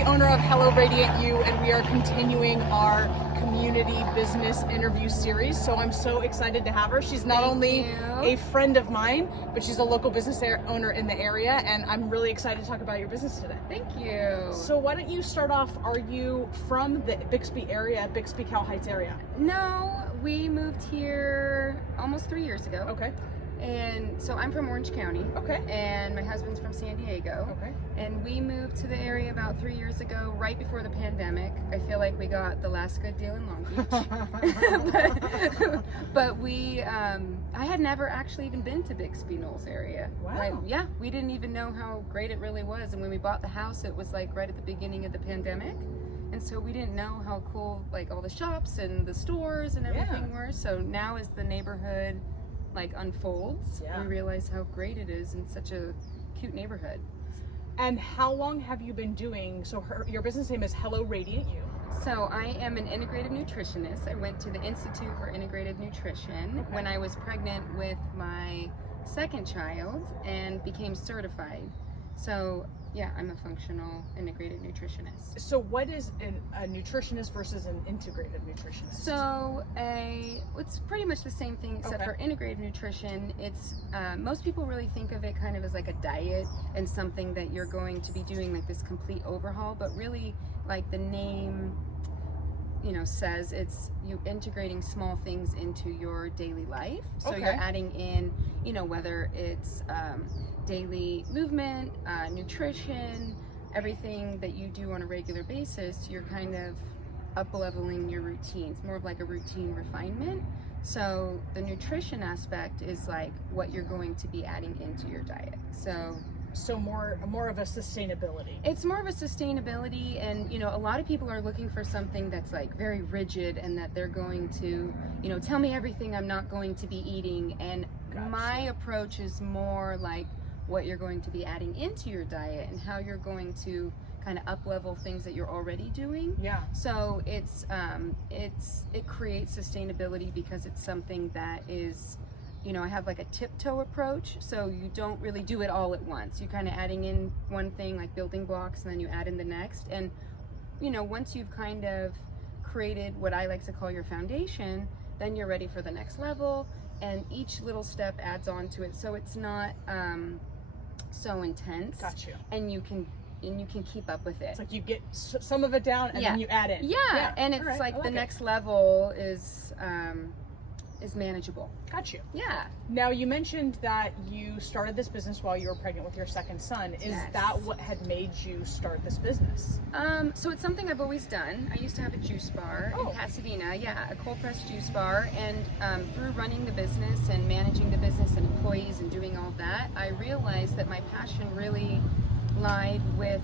the owner of Hello Radiant You, and we are continuing our community business interview series. So I'm so excited to have her. She's not only a friend of mine, but she's a local business owner in the area, and I'm really excited to talk about your business today. Thank you. So why don't you start off, are you from the Bixby area, Bixby, Cal Heights area? No, we moved here almost 3 years ago. Okay. And so I'm from Orange County. Okay. And my husband's from San Diego. Okay. And we moved to the area about 3 years ago, right before the pandemic. I feel like we got the last good deal in Long Beach. but we, I had never actually even been to Bixby Knolls area. Wow. Like, yeah, we didn't even know how great it really was. And when we bought the house, it was like right at the beginning of the pandemic. And so we didn't know how cool like all the shops and the stores and everything were. So now as the neighborhood like unfolds, we realize how great it is in such a cute neighborhood. And how long have you been doing, so your business name is Hello Radiant You. So I am an integrative nutritionist. I went to the Institute for Integrative Nutrition when I was pregnant with my second child and became certified. So yeah, I'm a functional integrative nutritionist. So what is a nutritionist versus an integrative nutritionist? So it's pretty much the same thing except for integrative nutrition. It's most people really think of it kind of as like a diet and something that you're going to be doing like this complete overhaul, but really like the name says, it's you integrating small things into your daily life. So you're adding in, whether it's daily movement, nutrition, everything that you do on a regular basis, you're kind of up-leveling your routines, more of like a routine refinement. So the nutrition aspect is like what you're going to be adding into your diet. So more of a sustainability. It's more of a sustainability, and a lot of people are looking for something that's like very rigid and that they're going to, tell me everything I'm not going to be eating. And my approach is more like what you're going to be adding into your diet and how you're going to kind of up level things that you're already doing. Yeah. So it creates sustainability because it's something that is, I have like a tiptoe approach, so you don't really do it all at once. You're kind of adding in one thing, like building blocks, and then you add in the next. And, once you've kind of created what I like to call your foundation, then you're ready for the next level, and each little step adds on to it. So it's not so intense. Got you. And you can keep up with it. It's like you get some of it down and then you add it. Yeah, and it's like the next level is manageable. Got you. Yeah. Now you mentioned that you started this business while you were pregnant with your second son. Is that what had made you start this business? So it's something I've always done. I used to have a juice bar in Pasadena. Yeah, a cold pressed juice bar. And through running the business and managing the business and employees and doing all that, I realized that my passion really lied with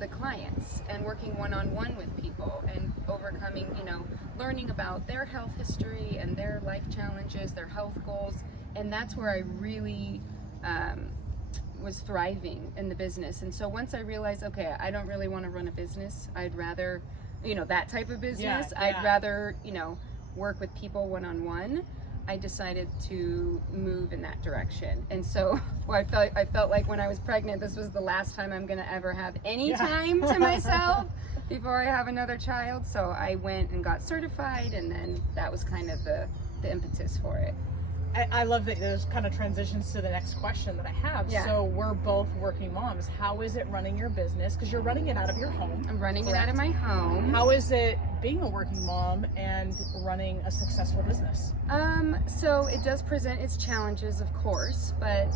the clients and working one-on-one with people and overcoming, learning about their health history and their life challenges, their health goals. And that's where I really was thriving in the business. And so once I realized, okay, I don't really want to run a business. I'd rather, that type of business. I'd rather, work with people one-on-one. I decided to move in that direction. And so I felt like when I was pregnant, this was the last time I'm gonna ever have any time to myself before I have another child. So I went and got certified, and then that was kind of the impetus for it. I love that there's kind of transitions to the next question that I have. Yeah. So we're both working moms. How is it running your business? Because you're running it out of your home. I'm running it out of my home. How is it being a working mom and running a successful business? So it does present its challenges, of course, but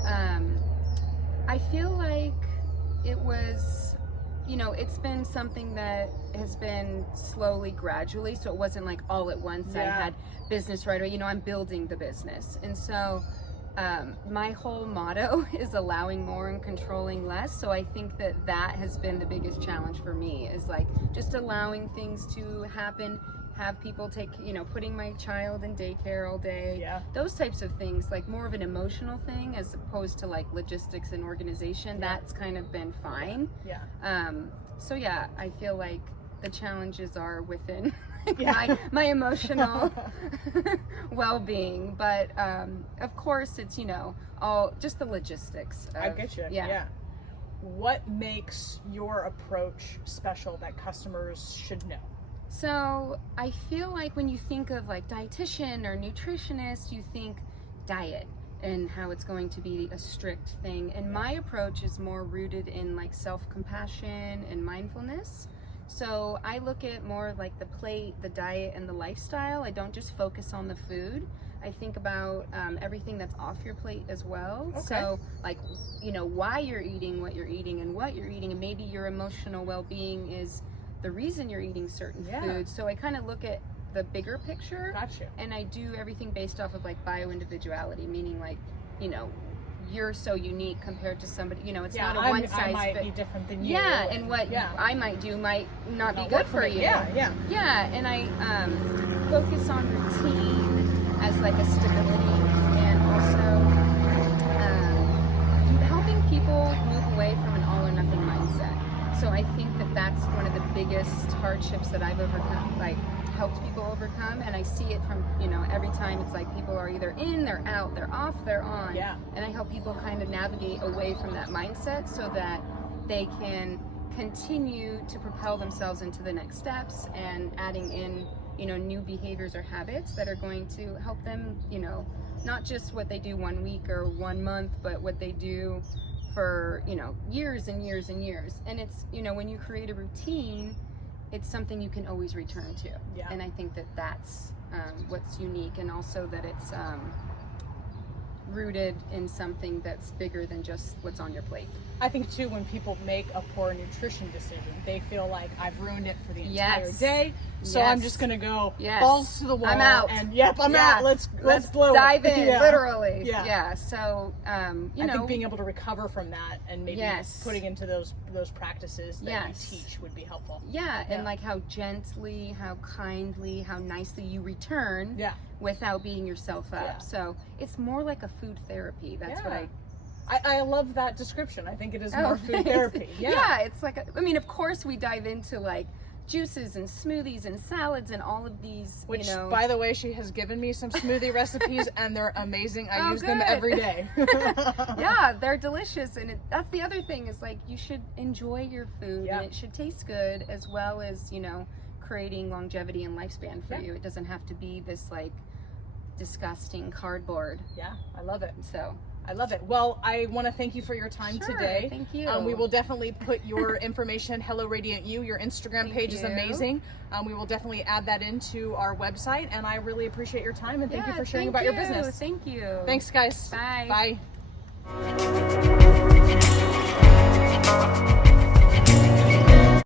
I feel like it was, it's been something that has been slowly, gradually, so it wasn't like all at once. I had business right away. I'm building the business. And so my whole motto is allowing more and controlling less. So I think that has been the biggest challenge for me, is like just allowing things to happen, have people take, putting my child in daycare all day, those types of things, like more of an emotional thing as opposed to like logistics and organization. That's kind of been fine. So yeah, I feel like the challenges are within my emotional well-being, but of course it's all just the logistics of, I get you. what makes your approach special that customers should know? So I feel like when you think of like dietitian or nutritionist, you think diet and how it's going to be a strict thing. And my approach is more rooted in like self-compassion and mindfulness. So I look at more like the plate, the diet, and the lifestyle. I don't just focus on the food. I think about everything that's off your plate as well. Okay. So like, you know, why you're eating what you're eating and what you're eating, and maybe your emotional well-being is the reason you're eating certain foods. So I kind of look at the bigger picture. Gotcha. And I do everything based off of like bio-individuality, meaning like, you know, you're so unique compared to somebody, you know, it's not a one size I might fit. be different than you. Yeah, and what I might do might not be good for you. Yeah. And I focus on routine as like a stability, and also helping people move away from an all or nothing mindset. So I think that that's one of the biggest hardships that I've overcome, like helped people overcome. And I see it from, you know, every time it's like people are either in, they're out, they're off, they're on. Yeah. And I help people kind of navigate away from that mindset so that they can continue to propel themselves into the next steps and adding in, you know, new behaviors or habits that are going to help them, you know, not just what they do 1 week or 1 month, but what they do for, you know, years and years and years. And it's, you know, when you create a routine, it's something you can always return to. Yeah. And I think that that's what's unique, and also that it's rooted in something that's bigger than just what's on your plate. I think too, when people make a poor nutrition decision, they feel like I've ruined it for the entire day. So I'm just gonna go balls to the wall. I'm out. And I'm out. Let's blow dive it. in, literally. Yeah. So you know, I think being able to recover from that and maybe putting into those practices that you teach would be helpful. Yeah, and like how gently, how kindly, how nicely you return without beating yourself up. Yeah. So it's more like a food therapy. That's what I love that description. I think it is more food therapy. Yeah, it's like, I mean, of course we dive into like juices and smoothies and salads and all of these, which, you know. by the way, she has given me some smoothie recipes and they're amazing. I use them every day. Yeah, they're delicious. And that's the other thing is like, you should enjoy your food and it should taste good, as well as, you know, creating longevity and lifespan for you. It doesn't have to be this like disgusting cardboard. Yeah, I love it. So I love it. Well, I want to thank you for your time today. Thank you. We will definitely put your information, Hello Radiant You, your Instagram page is amazing. We will definitely add that into our website, and I really appreciate your time, and thank you for sharing about your business. Thank you. Thanks, guys. Bye. Bye.